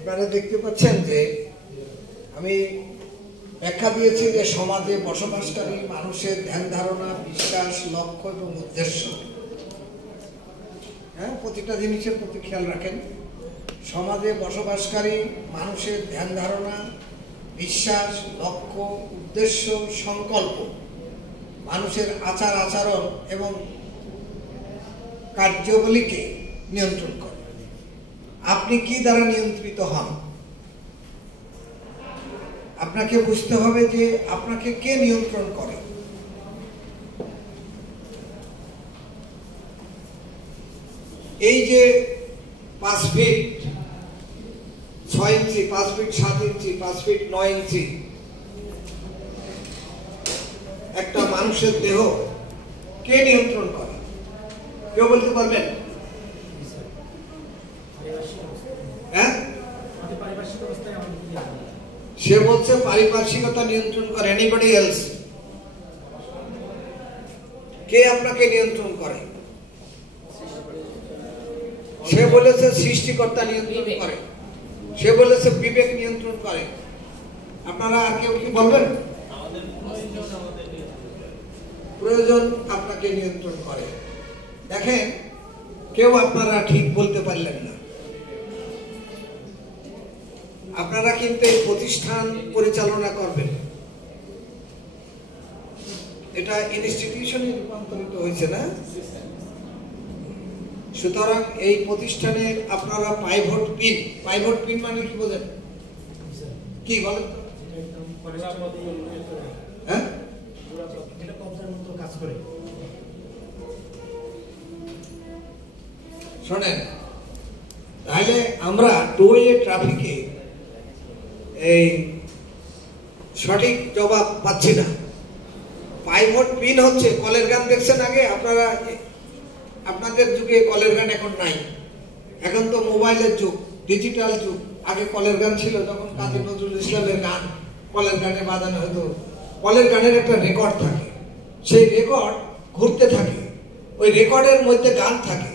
আপনারা দেখতে পাচ্ছেন যে আমি ব্যাখ্যা দিয়েছি যে সমাজে বসবাসকারী মানুষের ধ্যান ধারণা, বিশ্বাস, লক্ষ্য এবং উদ্দেশ্য। হ্যাঁ, প্রতিটা জিনিসের প্রতি খেয়াল রাখেন। সমাজে বসবাসকারী মানুষের ধ্যান ধারণা, বিশ্বাস, লক্ষ্য, উদ্দেশ্য, সংকল্প, মানুষের আচার আচরণ এবং কার্যাবলীকে নিয়ন্ত্রণ করে। আপনি কি দ্বারা নিয়ন্ত্রিত হন? আপনাকে বুঝতে হবে যে আপনাকে কে নিয়ন্ত্রণ করে। এই যে 5 ফিট 6 ইঞ্চি, 5 ফিট 7 ইঞ্চি, 5 ফিট 9 ইঞ্চি একটা মানুষের দেহ কে নিয়ন্ত্রণ করে? কেউ বলতে পারবেন? হ্যাঁ, সে বলছে পারিপার্শ্বিকতা নিয়ন্ত্রণ করে। Anybody else? কে আপনাকে নিয়ন্ত্রণ করে? সে বলেছে সৃষ্টিকর্তা নিয়ন্ত্রণ করে, সে বলেছে বিবেক নিয়ন্ত্রণ করে। আপনারা আর কেউ কি বলবেন? প্রয়োজন আপনাকে নিয়ন্ত্রণ করে। দেখেন, কেউ আপনারা ঠিক বলতে পারলেন না। আপনারা কিন্তু এই প্রতিষ্ঠান পরিচালনা করবেন, এটা ইনস্টিটিউশনে রূপান্তরিত হয়েছে না? সুতরাং এই প্রতিষ্ঠানের আপনারা পাইভট পিন, পাইভট পিন মানে কি বোঝেন? কি বলেন? হ্যাঁ, শোনেন, তাহলে আমরা টোয়ে ট্রাফিকে এই সঠিক জবাব পাচ্ছি না। পাইভট পিন হচ্ছে কলের গান। দেখছেন আগে আপনারা? আপনাদের যুগে কলের গান এখন নাই, এখন তো মোবাইলের যুগ, ডিজিটাল যুগ। আগে কলের গান ছিল, যখন কাজী নজরুল ইসলামের গান কলের গানে বাজানো হতো। কলের গানের একটা রেকর্ড থাকে, সেই রেকর্ড ঘুরতে থাকে, ওই রেকর্ডের মধ্যে গান থাকে,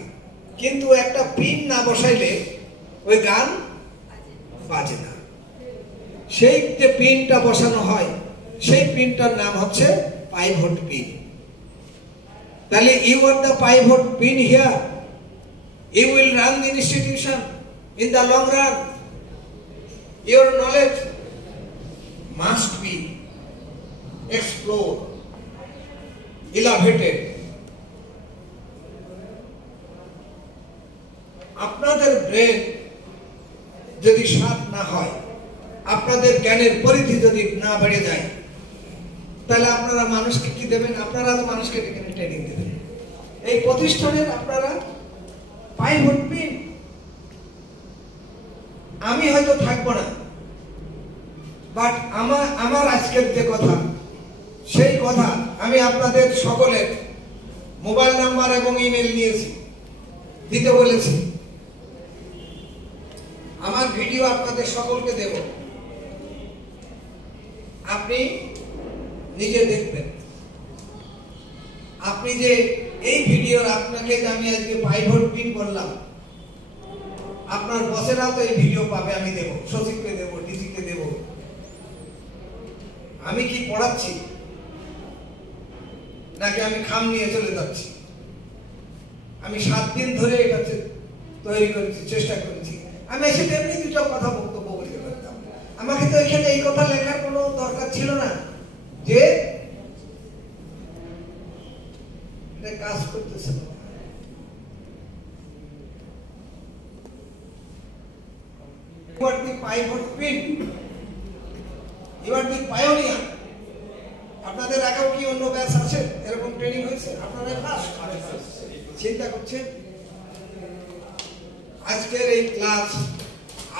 কিন্তু একটা পিন না বসাইলে ওই গান বাজে না। সেই যে পিনটা বসানো হয়, সেই পিনটার নাম হচ্ছে পাইভট পিন। তাহলে you are the pivot pin here. You will run the institution in the long run. Your knowledge must be explored, elevated. আপনাদের ব্রেন যদি শার্প না হয়, আপনাদের জ্ঞানের পরিধি যদি না বেড়ে যায়, তাহলে আপনারা মানুষকে কি দেবেন? আপনারা তো মানুষকে ট্রেনিং দেবেন। এই প্রতিষ্ঠানের আপনারা পাইভট পিন। আমি হয়তো থাকবো না, বাট আমার আজকের যে কথা, সেই কথা আমি আপনাদের সকলের মোবাইল নাম্বার এবং ইমেল নিয়েছি, দিতে বলেছি। আমার ভিডিও আপনাদের সকলকে দেব, আপনি নিজে দেখবেন। আপনি যে এই ভিডিওর, আপনাকে যে আমি আজকে পাইভট পিন করলাম, আপনার বসেরাও তো এই ভিডিও পাবে। আমি দেব, সচিবকে দেব, ডিজিকে দেব। আমি কি পড়াচ্ছি নাকি আমি খাম নিয়ে চলে যাচ্ছি? আমি 7 দিন ধরে এটা তৈরি করেছি, চেষ্টা করেছি। আমি এসে তেমনি দুটো কথা বক্তব্য বলতে পারতাম। আমাকে তো এখানে এই কথা লেখার কোনো দরকার ছিল না যে কাজ করতেছে। You are the pivot pin. You are the pioneer. আপনাদের আগেও কি অন্য ব্যাচ আছে এরকম ট্রেনিং হয়েছে? আপনারা ফার্স্ট চিন্তা করছেন। আজকের এই ক্লাস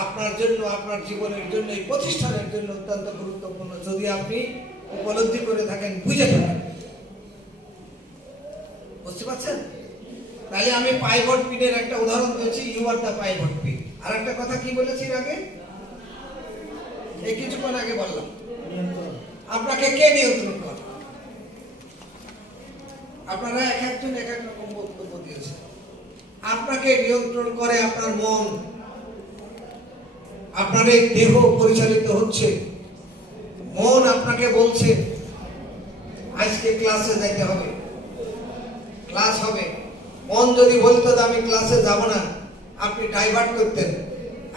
আপনার জন্য, আপনার জীবনের জন্য, এই প্রতিষ্ঠানের জন্য অত্যন্ত গুরুত্বপূর্ণ, যদি আপনি উপলব্ধি করে থাকেন, বুঝে থাকেন। বুঝতে পারছেন? তাহলে আমি পাইভট পিনের একটা উদাহরণ দিয়েছি, you are the pivot pin. আর একটা কথা কি বলেছি আগে, এই কিছুক্ষণ আগে বললাম, আপনাকে কে নিয়ন্ত্রণ করে? আপনারা এক একজন এক এক রকম বক্তব্য দিয়েছেন। আপনাকে নিয়ন্ত্রণ করে আপনার মন, আপনার এই দেহ পরিচালিত হচ্ছে, মন আপনাকে বলছে আজকে ক্লাসে যাইতে হবে, ক্লাস হবে। মন যদি বলতো আমি ক্লাসে যাব না, আপনি ডাইভার্ট করতেন।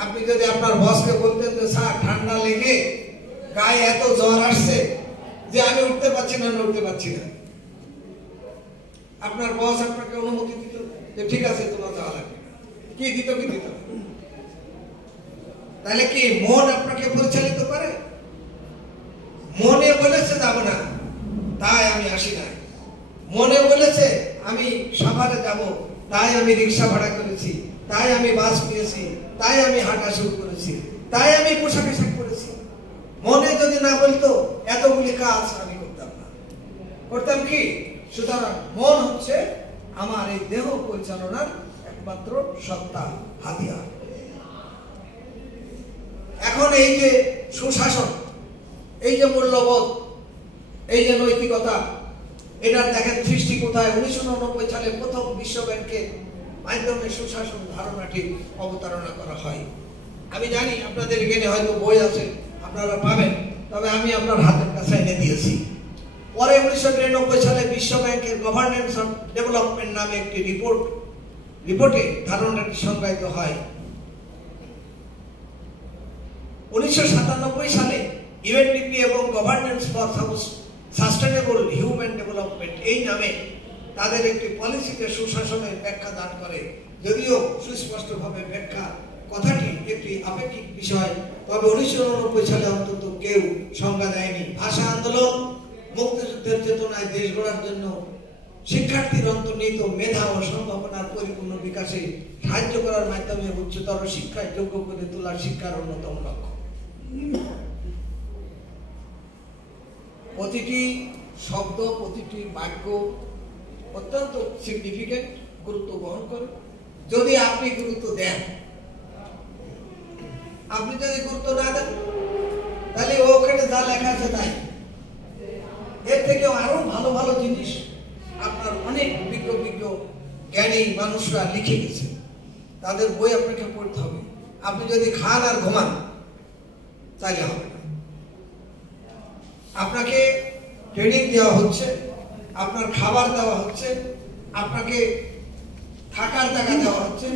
আপনি যদি আপনার বসকে বলতেন যে স্যার ঠান্ডা লেগে গায়ে এত জ্বর আসছে যে আমি উঠতে পারছি না, উঠতে পারছি না, আপনার বস আপনাকে অনুমতি দিত যে ঠিক আছে তোমার যাওয়া লাগবে, কি দিত কি দিত? তাহলে কি মন আপনাকে পরিচালিত করে? মনে বলেছে যাব না, তাই আমি আসি না। মনে বলেছে আমি সাভারে যাব, তাই আমি রিক্সা ভাড়া করেছি, তাই আমি বাস পেয়েছি, তাই আমি হাঁটা শুরু করেছি, তাই আমি পোশাক আশাক করেছি। মনে যদি না বলতো এতগুলি কাজ আমি করতাম না। করতাম কি? সুতরাং মন হচ্ছে আমার এই দেহ পরিচালনার একমাত্র সত্তা, হাতিয়ার। এখন এই যে সুশাসন, এই যে মূল্যবোধ, এই যে নৈতিকতা, এটার দেখেন সৃষ্টি কোথায়? 1999 সালে প্রথম বিশ্ব ব্যাংকের মাধ্যমে সুশাসন ধারণাটি অবতারণা করা হয়। আমি জানি আপনাদের এখানে হয়তো বই আছে, আপনারা পাবেন, তবে আমি আপনার হাতের কাছে এনে দিয়েছি। পরে 1993 সালে বিশ্ব ব্যাংকের গভর্নেন্স অফ ডেভেলপমেন্ট নামে একটি রিপোর্টে ধারণাটি সংজ্ঞায়িত হয়। 1997 সালে ইউএনডিপি এবং governance for sustainable human development এই নামে তাদের একটি পলিসিতে সুশাসনের ব্যাখ্যা দান করে। যদিও সুস্পষ্টভাবে ব্যাখ্যা কথাটি একটি আপেক্ষিক বিষয়, তবে 1989 সালে অন্তত কেউ সংজ্ঞা দেয়নি। ভাষা আন্দোলন, মুক্তিযুদ্ধের চেতনায় দেশ গড়ার জন্য শিক্ষার্থীর অন্তর্নিহিত মেধা ও সম্ভাবনার পরিপূর্ণ বিকাশে সাহায্য করার মাধ্যমে উচ্চতর শিক্ষায় যোগ্য করে তোলার শিক্ষার অন্যতম লক্ষ্য। প্রতিটি শব্দ, প্রতিটি বাক্য অত্যন্ত সিগনিফিকেন্ট, গুরুত্ব বহন করে। যদি আপনি গুরুত্ব দেন, আপনি যদি গুরুত্ব না দেন, তাহলে ওখানে যা লেখা আছে তাই। এর থেকেও আরো ভালো ভালো জিনিস আপনার অনেক বিজ্ঞ জ্ঞানী মানুষরা লিখে গেছে, তাদের বই আপনাকে পড়তে হবে। আপনি যদি খান আর ঘুমান তাহলে হবে না। আপনাকে ট্রেনিং দেওয়া হচ্ছে, আপনার খাবার দেওয়া হচ্ছে, আপনাকে থাকার জায়গা দেওয়া হচ্ছে,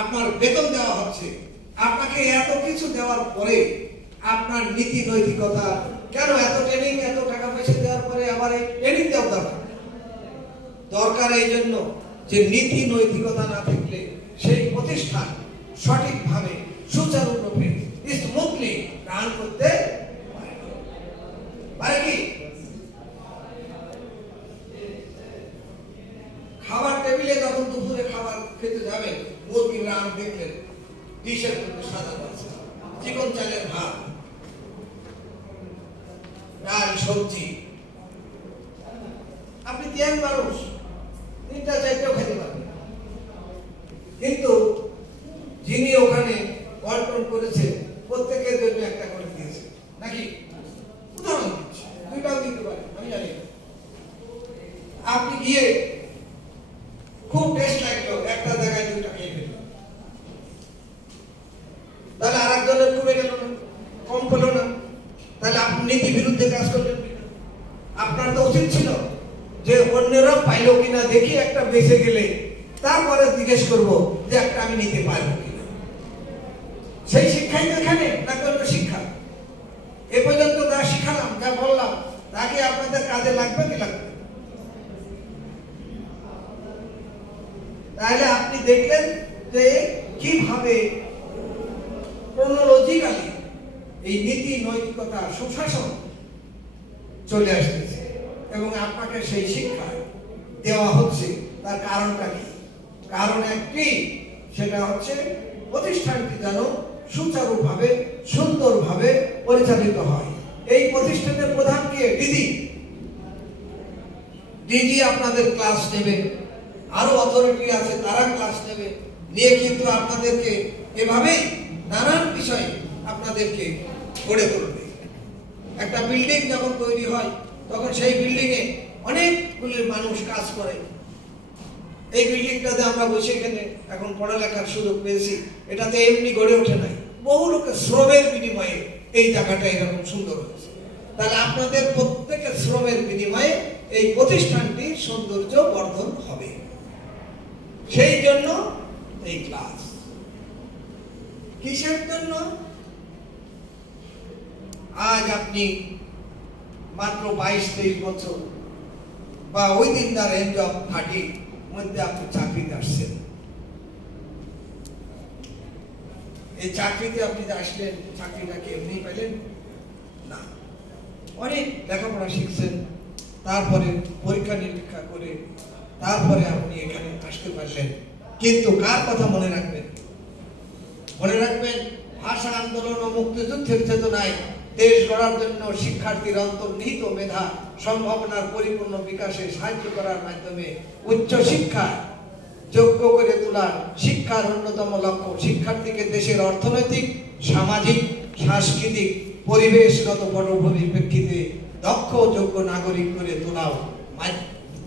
আপনার বেতন দেওয়া হচ্ছে। আপনাকে এত কিছু দেওয়ার পরে আপনার নীতি নৈতিকতা কেন? এত ট্রেনিং, এত টাকা পয়সা দেওয়ার পরে আবার এই ট্রেনিং দেওয়া দরকার এই জন্য যে নীতি নৈতিকতা না থাকলে সেই প্রতিষ্ঠান সঠিকভাবে সুচারুরূপে স্মুথলি রান করতে পারে কি? খাবার টেবিলে যখন দুপুরে খাবার খেতে যাবেন, মুরগির রান দেখলেন, ডিশের মধ্যে সাজানো আছে, চিকন চালের ভাত, ডাল, সবজি। আপনি 3 মানুষ 3টা 4টাও খেতে পারবেন, কিন্তু যিনি ওখানে কন্ট্রোল করেছে প্রত্যেকের জন্য একটা করে দিয়েছে, নাকি? উদাহরণ দিচ্ছি, 2টাও দিতে পারেন, আমি জানি। আপনি গিয়ে খুব টেস্ট লাগলো, একটা জায়গায় 2টা খেয়ে ফেললেন, তাহলে আরেকজনের কমে গেল না, কম হলো না, তাহলে আপনি নীতি বিরুদ্ধে কাজ করলেন। আপনার তো উচিত ছিল যে অন্যরা পাইলো কিনা দেখি একটা বেঁচে গেলে তারপরে জিজ্ঞেস করব যে একটা আমি নিতে পারবো কিনা। সেই শিক্ষাই তো এখানে, না অন্য শিক্ষা? এ পর্যন্ত যা শিখালাম, যা বললাম, তাকে আপনাদের কাজে লাগবে কি লাগবে? তাহলে আপনি দেখলেন যে কিভাবে ক্রোনোলজিক্যালি এই নীতি নৈতিকতা সুশাসন চলে আসতেছে এবং আপনাকে সেই শিক্ষা দেওয়া হচ্ছে। তার কারণটা কি? কারণ একটি, সেটা হচ্ছে প্রতিষ্ঠানটি যেন সুচারুভাবে সুন্দরভাবে পরিচালিত হয়। এই প্রতিষ্ঠানের প্রধান কে? ডিজি আপনাদের ক্লাস নেবে, আরো অথরিটি আছে তারা ক্লাস নেবে, নিয়ে কিন্তু আপনাদেরকে এভাবেই নানান বিষয় আপনাদেরকে গড়ে তুলবে। একটা বিল্ডিং যখন তৈরি হয় তখন সেই বিল্ডিং এ অনেকগুলি মানুষ কাজ করে। এই বিল্ডিংটাতে আমরা বসে এখানে এখন পড়ালেখার সুযোগ পেয়েছি, এটাতে এমনি গড়ে ওঠে নাই, বহু লোকের শ্রমের বিনিময়ে এই জায়গাটা এরকম সুন্দর হয়েছে। তাহলে আপনাদের প্রত্যেকের শ্রমের বিনিময়ে এই প্রতিষ্ঠানটির সৌন্দর্য বর্ধন হবে, সেই জন্য এই ক্লাস। কিসের জন্য? আজ আপনি মাত্র 22-23 বছর বা ওই দিন দা রেঞ্জ অফ 30 মধ্যে আপনি চাকরিতে আসছেন। এই চাকরিতে আপনি আসলেন, চাকরিটা কি এমনি পেলেন না, অনেক লেখাপড়া শিখছেন, তারপরে পরীক্ষা নিরীক্ষা করে তারপরে আপনি এখানে আসতে পারলেন। কিন্তু কার কথা মনে রাখবেন? মনে রাখবেন ভাষা আন্দোলন ও মুক্তিযুদ্ধের চেতনায় দেশ গড়ার জন্য শিক্ষার্থীর অন্তর্নিহিত মেধা সম্ভাবনার পরিপূর্ণ বিকাশে সাহায্য করার মাধ্যমে উচ্চ শিক্ষা যোগ্য করে তোলার শিক্ষার অন্যতম লক্ষ্য শিক্ষার্থীকে দেশের অর্থনৈতিক, সামাজিক, সাংস্কৃতিক, পরিবেশগত পটভূমির প্রেক্ষিতে দক্ষ ও যোগ্য নাগরিক করে তোলাও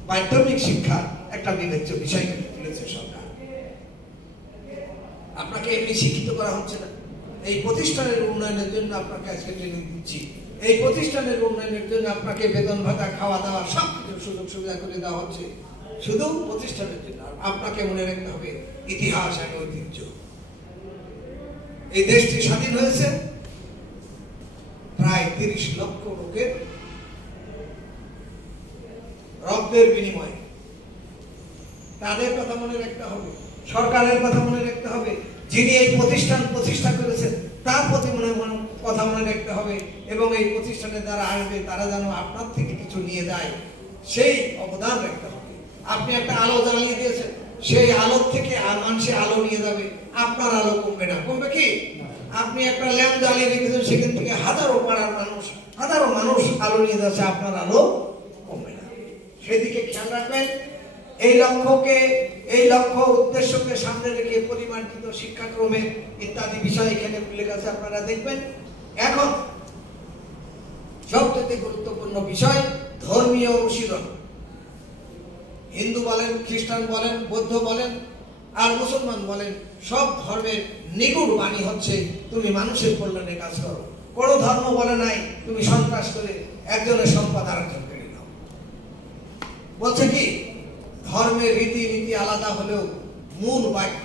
মাধ্যমিক শিক্ষা একটা বিবেচ্য বিষয় করে তুলেছে সরকার। আপনাকে এমনি শিক্ষিত করা হচ্ছে না। এই প্রতিষ্ঠানের উন্নয়নের জন্য আপনাকে আজকে ট্রেনিং দিচ্ছি। এই প্রতিষ্ঠানের উন্নয়নের জন্য আপনাকে বেতন ভাতা, খাওয়া দাওয়া সব কিছু সুযোগ সুবিধা করে দেওয়া হচ্ছে শুধু প্রতিষ্ঠানের জন্য। আপনাকে মনে রাখতে হবে ইতিহাস আর ঐতিহ্য। এই দেশটি স্বাধীন হয়েছে প্রায় 30 লক্ষ লোকের রক্তের বিনিময়ে। তাদের কথা মনে রাখতে হবে, সরকারের কথা মনে রাখতে হবে, যিনি এই প্রতিষ্ঠান প্রতিষ্ঠা করেছেন তার প্রতি কথা মনে রাখতে হবে, এবং এই প্রতিষ্ঠানে যারা আসবে তারা যেন আপনার থেকে কিছু নিয়ে যায় সেই অবদান রাখতে হবে। আপনি একটা আলো জ্বালিয়ে দিয়েছেন, সেই আলোর থেকে মানুষের আলো নিয়ে যাবে, আপনার আলো কমবে না। কমবে কি? আপনি একটা ল্যাম্প জ্বালিয়ে রেখেছেন, সেখান থেকে হাজারো পাড়ার মানুষ, হাজারো মানুষ আলো নিয়ে যাচ্ছে, আপনার আলো কমবে না। সেদিকে খেয়াল রাখবেন। এই লক্ষ্য উদ্দেশ্যকে সামনে রেখে পরিমার্জিত শিক্ষাক্রমে ইত্যাদি বিষয় এখানে উল্লেখ আছে, আপনারা দেখবেন। এখন সবচেয়ে গুরুত্বপূর্ণ বিষয় ধর্মীয় অনুশীলন। হিন্দু বলেন, খ্রিস্টান বলেন, বৌদ্ধ বলেন আর মুসলমান বলেন, সব ধর্মের নিগুড় বাণী হচ্ছে তুমি মানুষের কল্যাণে কাজ করো। কোন ধর্ম বলে নাই তুমি সন্ত্রাস করে একজনের সম্পদ আরেকজন কেড়ে নাও। বলছে কি ধর্মের রীতি আলাদা হলেও মূল বাক্য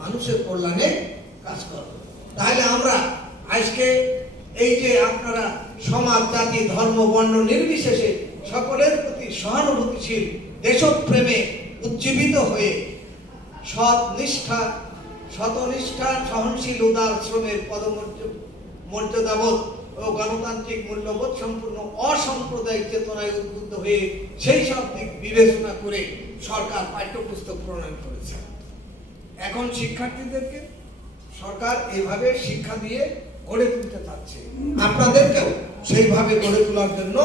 মানুষের কল্যাণে কাজ করো। তাহলে আমরা আজকে এই যে আপনারা সমাজ, জাতি, ধর্ম, বর্ণ নির্বিশেষে সকলের প্রতি সহানুভূতিশীল, দেশপ্রেমে উজ্জীবিত হয়ে সতনিষ্ঠা, সহনশীল, উদার, শ্রমের মর্যাদাবোধ ও গণতান্ত্রিক মূল্যবোধ সম্পূর্ণ অসাম্প্রদায়িক চেতনায় উদ্বুদ্ধ হয়ে সেই সব দিক বিবেচনা করে সরকার পাঠ্যপুস্তক প্রণয়ন করেছে। এখন শিক্ষার্থীদেরকে সরকার এইভাবে শিক্ষা দিয়ে গড়ে তুলতে চাচ্ছে, আপনাদেরকেও সেইভাবে গড়ে তোলার জন্য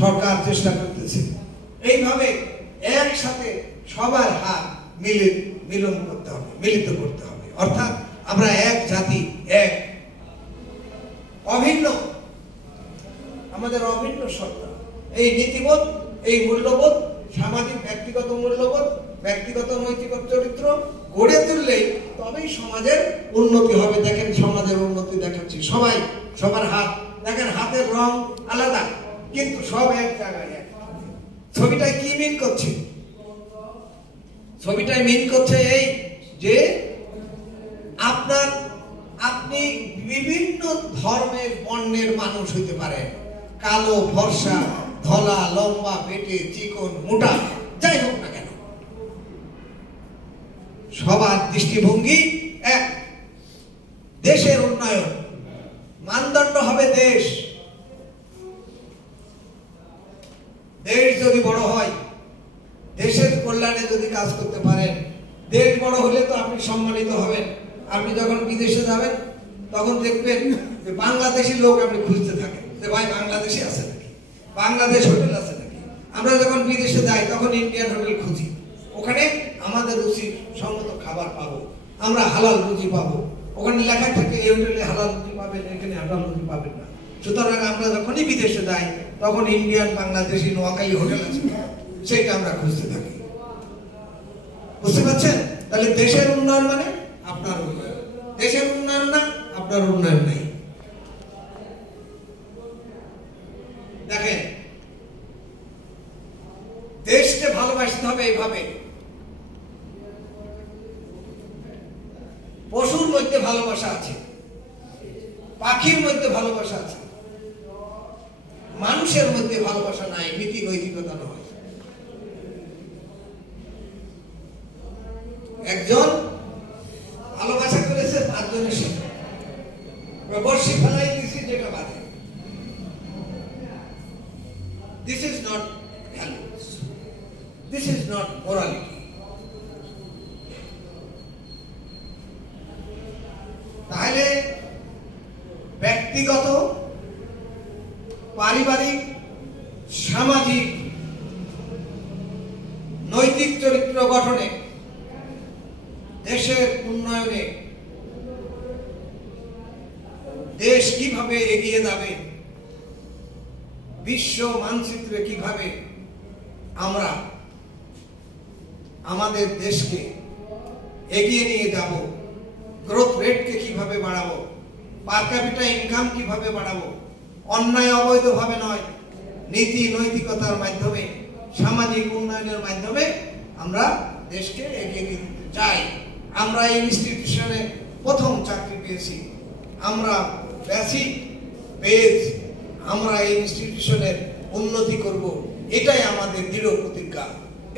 সরকার চেষ্টা করতেছে। এইভাবে একসাথে সবার হাত মিলন করতে হবে, মিলিত করতে হবে। অর্থাৎ আমরা এক জাতি, এক অভিন্ন, আমাদের অভিন্ন সত্তা। এই নীতিবোধ, এই মূল্যবোধ, সামাজিক ব্যক্তিগত মূল্যবোধ, ব্যক্তিগত নৈতিক চরিত্র গড়ে তুললেই তবেই সমাজের উন্নতি হবে। দেখেন সমাজের উন্নতি দেখাচ্ছি, সবাই সবার হাত দেখেন, হাতের রং আলাদা কিন্তু সব এক জায়গায় এক। ছবিটায় কি মিন করছে? ছবিটায় মিন করছে এই যে আপনি বিভিন্ন ধর্মের বর্ণের মানুষ হইতে পারেন, কালো, ফর্সা, ধলা, লম্বা, পেটে, চিকন, মোটা, যাই হোক না কেন, সবার দৃষ্টিভঙ্গি এক। দেশের উন্নয়ন মানদণ্ড হবে দেশ। দেশ যদি বড় হয়, দেশের কল্যাণে যদি কাজ করতে পারেন, দেশ বড় হলে তো আপনি সম্মানিত হবেন। আপনি যখন বিদেশে যাবেন তখন দেখবেন যে বাংলাদেশি লোক আপনি খুঁজতে থাকেন যে ভাই বাংলাদেশে আছে নাকি, বাংলাদেশ হোটেল আছে নাকি। আমরা যখন বিদেশে যাই তখন ইন্ডিয়ান হোটেল খুঁজি, ওখানে আমাদের রুচি সম্মত খাবার পাবো, আমরা হালাল রুচি পাবো। ওখানে লেখা থাকে এই হোটেলে হালাল রুচি পাবেন, এখানে হালাল রুচি পাবেন না। সুতরাং আমরা যখনই বিদেশে যাই তখন ইন্ডিয়ান, বাংলাদেশি, নোয়াখালী হোটেল আছে সেটা আমরা খুঁজতে থাকি। বুঝতে পারছেন? তাহলে দেশের উন্নয়ন মানে আপনার উন্নয়ন, দেশের উন্নয়ন না আপনার উন্নয়ন নাই। দেখেন, দেশকে ভালোবাসতে হবে এইভাবে। পশুর মধ্যে ভালোবাসা আছে, পাখির মধ্যে ভালোবাসা আছে, মানুষের মধ্যে ভালোবাসা নাই, নীতি নৈতিকতা নয়। একজন ভালোবাসা করেছে 5 জনের সাথে, বর্ষি ফেলাই দিয়েছি যেটা বাদে। This is not values. This is not morality. তাহলে ব্যক্তিগত, পারিবারিক, সামাজিক, নৈতিক চরিত্র গঠনে, দেশের উন্নয়নে, দেশ কিভাবে এগিয়ে যাবে, বিশ্ব মানচিত্রে কিভাবে আমরা আমাদের দেশকে এগিয়ে নিয়ে যাব, গ্রোথ রেটকে কিভাবে বাড়াবো, পার ক্যাপিটা ইনকাম কিভাবে বাড়াবো, অন্যায় অবৈধভাবে নয়, নীতি নৈতিকতার মাধ্যমে, সামাজিক উন্নয়নের মাধ্যমে আমরা দেশকে এগিয়ে নিতে চাই। আমরা এই ইনস্টিটিউশনে প্রথম চাকরি পেয়েছি, আমরা বেসিক বেজ, আমরা এই ইনস্টিটিউশনের উন্নতি করব, এটাই আমাদের দৃঢ় প্রতিজ্ঞা,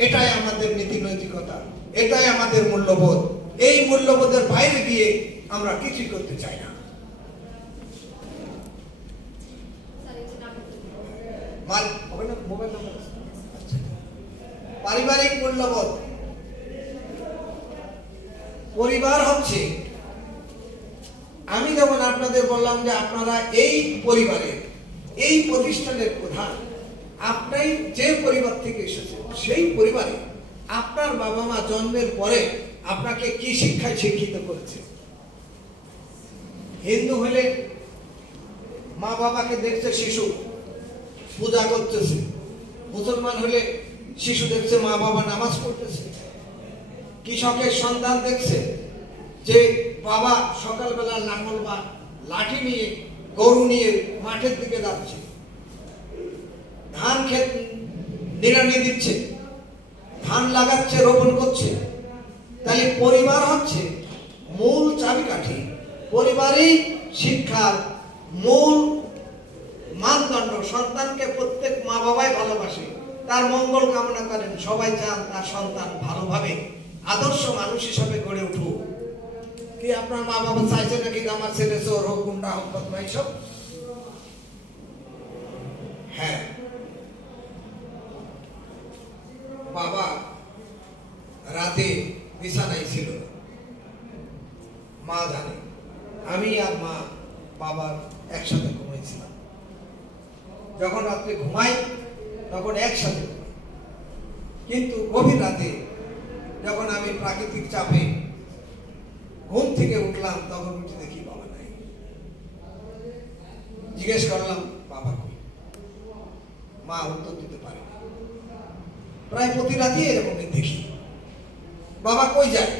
এটাই আমাদের নীতি নৈতিকতা, এটাই আমাদের মূল্যবোধ। এই মূল্যবোধের বাইরে গিয়ে আমরা কিছুই করতে চাই না। পারিবারিক মূল্যবোধ, পরিবার হচ্ছে, আমি যেমন আপনাদের বললাম যে আপনারা এই পরিবারের, এই প্রতিষ্ঠানের প্রধান, আপনি যে পরিবার থেকে এসেছেন সেই পরিবারে আপনার বাবা মা জন্মের পরে আপনাকে কি শিক্ষায় শিক্ষিত করেছে? হিন্দু হলে মা বাবাকে দেখছে শিশু পূজা করতেছে, মুসলমান হলে শিশু দেখছে মা বাবা নামাজ পড়তেছে, কৃষকের সন্তান দেখছে যে বাবা সকালবেলা লাঙল বা লাঠি নিয়ে, গরু নিয়ে মাঠের দিকে যাচ্ছে, ধান ক্ষেত নিড়ানি দিচ্ছে, ধান লাগাচ্ছে, রোপণ করছে। তাহলে পরিবার হচ্ছে মূল চাবিকাঠি, পরিবারই শিক্ষার মূল মানদণ্ড। সন্তানকে প্রত্যেক মা বাবাই ভালোবাসে, তার মঙ্গল কামনা করেন, সবাই চান তার সন্তান ভালোভাবে আদর্শ মানুষ হিসাবে গড়ে উঠুক। কি আপনার মা বাবা চাইছে নাকি আমার ছেলে চোর হোক, গুন্ডা হোক, বদমাইশ হোক? হ্যাঁ, বাবা রাতে বিছানায় ছিল, মা জানে। আমি আর মা বাবা একসাথে ঘুমাইছিলাম। যখন রাত্রে ঘুমাই তখন একসাথে ঘুমাই, কিন্তু গভীর রাতে যখন আমি প্রাকৃতিক চাপে ঘুম থেকে উঠলাম তখন উঠে দেখি বাবা নাই। জিজ্ঞেস করলাম বাবা কই? মা উত্তর দিতে পারে। প্রায় প্রতি রাতে এরকম দেখি বাবা কই যায়।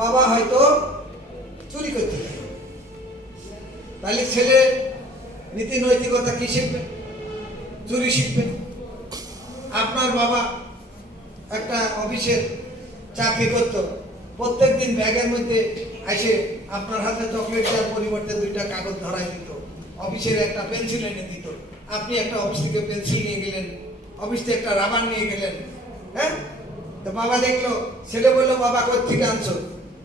বাবা হয়তো চুরি করতে যায়। তাহলে ছেলে নীতি নৈতিকতা কি শিখবে? চুরি শিখবে। আপনার বাবা একটা অফিসের চাকরি করত, প্রত্যেকদিন ব্যাগের মধ্যে এসে আপনার হাতে চকলেট দেওয়ার পরিবর্তে 2টা কাগজ ধরাই দিত, অফিসের একটা পেন্সিল এনে দিত। আপনি একটা অফিস থেকে পেন্সিল নিয়ে গেলেন, অফিস থেকে একটা রাবার নিয়ে গেলেন। হ্যাঁ, তো বাবা দেখলো, ছেলে বললো বাবা কই থেকে আনছো?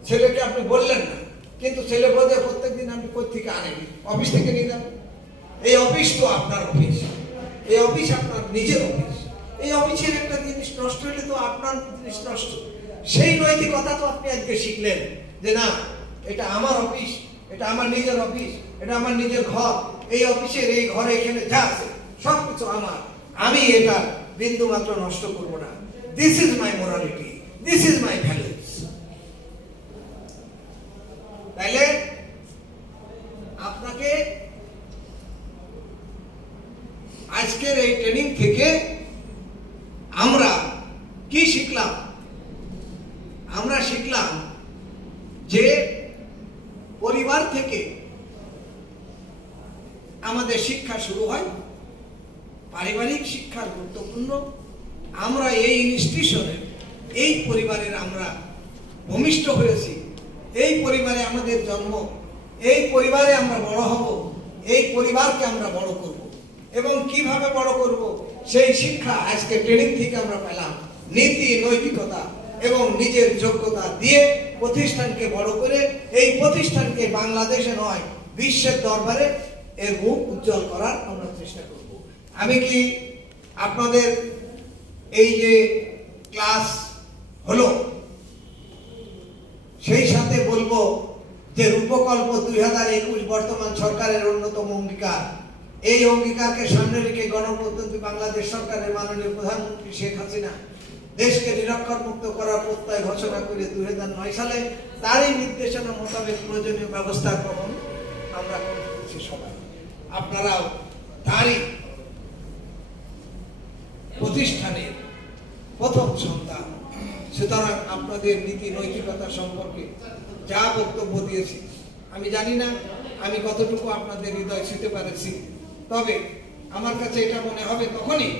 ছেলেকে আপনি বললেন না, কিন্তু ছেলে বলছে প্রত্যেকদিন আপনি কই থেকে আনেন? অফিস থেকে নিয়ে যান। এই অফিস তো আপনার অফিস, এই অফিস আপনার নিজের অফিস। এই অফিসের একটা জিনিস নষ্ট হলে তো আপনার জিনিস নষ্ট। সেই নৈতিকতা তো আপনি আজকে শিখলেন যে না, এটা আমার অফিস, এটা আমার নিজের অফিস, এটা আমার নিজের ঘর। এই অফিসের এই ঘরে এখানে যা আছে সবকিছু আমার, আমি এটা বিন্দু মাত্র নষ্ট করব না। This is my morality, this is my values. তাইলে আপনাকে আজকের এই ট্রেনিং থেকে আমরা কি শিখলাম? আমরা শিখলাম যে পরিবার থেকে আমাদের শিক্ষা শুরু হয়। পারিবারিক শিক্ষা গুরুত্বপূর্ণ। আমরা এই ইনস্টিটিউশনে, এই পরিবারের আমরা ভূমিষ্ঠ হয়েছি, এই পরিবারে আমাদের জন্ম, এই পরিবারে আমরা বড় হব, এই পরিবারকে আমরা বড় করব এবং কিভাবে বড় করব সেই শিক্ষা আজকে ট্রেনিং থেকে আমরা পেলাম। নীতি, নৈতিকতা এবং নিজের যোগ্যতা দিয়ে প্রতিষ্ঠানকে বড় করে এই প্রতিষ্ঠানকে বাংলাদেশে নয় বিশ্বের দরবারে এর মুখ উজ্জ্বল করার আমরা চেষ্টা করব। আমি কি আপনাদের এই যে ক্লাস হলো সেই সাথে বলবো যে রূপকল্প 2021 বর্তমান সরকারের অন্যতম অঙ্গীকার। এই অঙ্গীকারকে সামনে রেখে গণপ্রজাতন্ত্রী বাংলাদেশ সরকারের মাননীয় প্রধানমন্ত্রী শেখ হাসিনা দেশকে নিরক্ষর মুক্ত করার প্রত্যয় ঘোষণা করে 2009 সালে তারই নির্দেশনা মোতাবেক প্রয়োজনীয় ব্যবস্থা গ্রহণ আমরা করছি। সবাই আপনারাও তারই প্রতিষ্ঠানের প্রথম সন্তান। সুতরাং আপনাদের নীতি নৈতিকতা সম্পর্কে যা বক্তব্য দিয়েছি আমি জানি না আমি কতটুকু আপনাদের হৃদয় ছুঁতে পেরেছি, তবে আমার কাছে এটা মনে হবে তখনই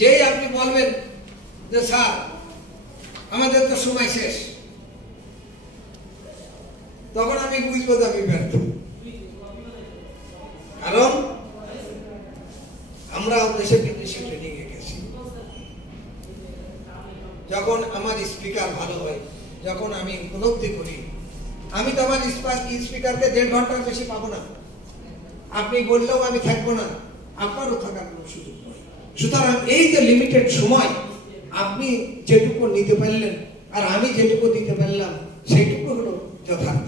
যেই আপনি বলবেন যে স্যার আমাদের তো সময় শেষ, তখন আমি বুঝবো যে আমি ব্যর্থ। কারণ আমরা দেশে বিদেশে ট্রেনিং এ গেছি। যখন আমার স্পিকার ভালো হয়, যখন আমি উপলব্ধি করি, আমি তো আমার স্পিকারকে 1.5 ঘন্টার বেশি পাবো না। আপনি বললেও আমি থাকবো না, আপনারও থাকার কোনো সুযোগ নয়। সুতরাং এই যে লিমিটেড সময় আপনি যেটুকু নিতে পারলেন আর আমি যেটুকু দিতে পারলাম সেইটুকু হলো যথার্থ।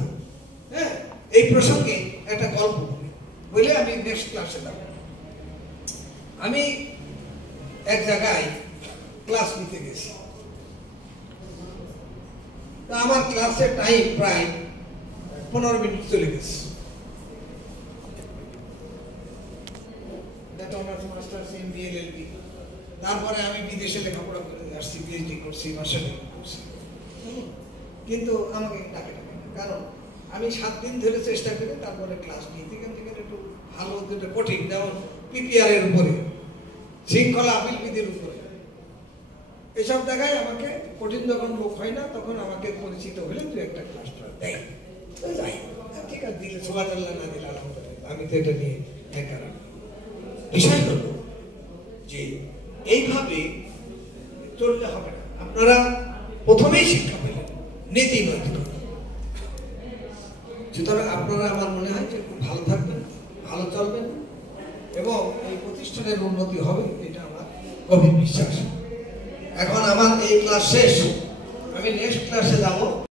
হ্যাঁ, এই প্রসঙ্গে একটা গল্প বলে আমি নেক্সট ক্লাসে যাব। আমি এক জায়গায় ক্লাস নিতে গেছি, তো আমার ক্লাসের টাইম প্রায় 15 মিনিট চলে গেছে। তারপরে আমি বিদেশে লেখাপড়া করে আসছি, পিএইচডি করছি, মাস্টার ডিগ্রি করছি, কিন্তু আমাকে ডাকে না। কারণ আমি 7 দিন ধরে চেষ্টা করে তারপরে ক্লাস নিই। যেখান থেকে একটু ভালো, যেটা কঠিন, যেমন পিপিআর এর উপরে, শৃঙ্খলা আপিল-বিধির উপরে, এসব জায়গায় আমাকে কঠিন যখন লোক হয় না তখন আমাকে পরিচিত হলে 2-1টা ক্লাস দেয়। যাই ঠিক আছে, দিলে সুবহানাল্লাহ, না দিলে আলহামদুলিল্লাহ। আমি তো এটা নিয়ে একা বিষয় হলো যে এইভাবে চললে হবে না। আপনারা প্রথমেই শিক্ষা পেলেন নীতি নৈতিকতা। সুতরাং আপনারা আমার মনে হয় যে খুব ভালো থাকবেন, ভালো চলবেন এবং এই প্রতিষ্ঠানের উন্নতি হবে, এটা আমার গভীর বিশ্বাস। এখন আমার এই ক্লাস শেষ, আমি নেক্সট ক্লাসে যাব।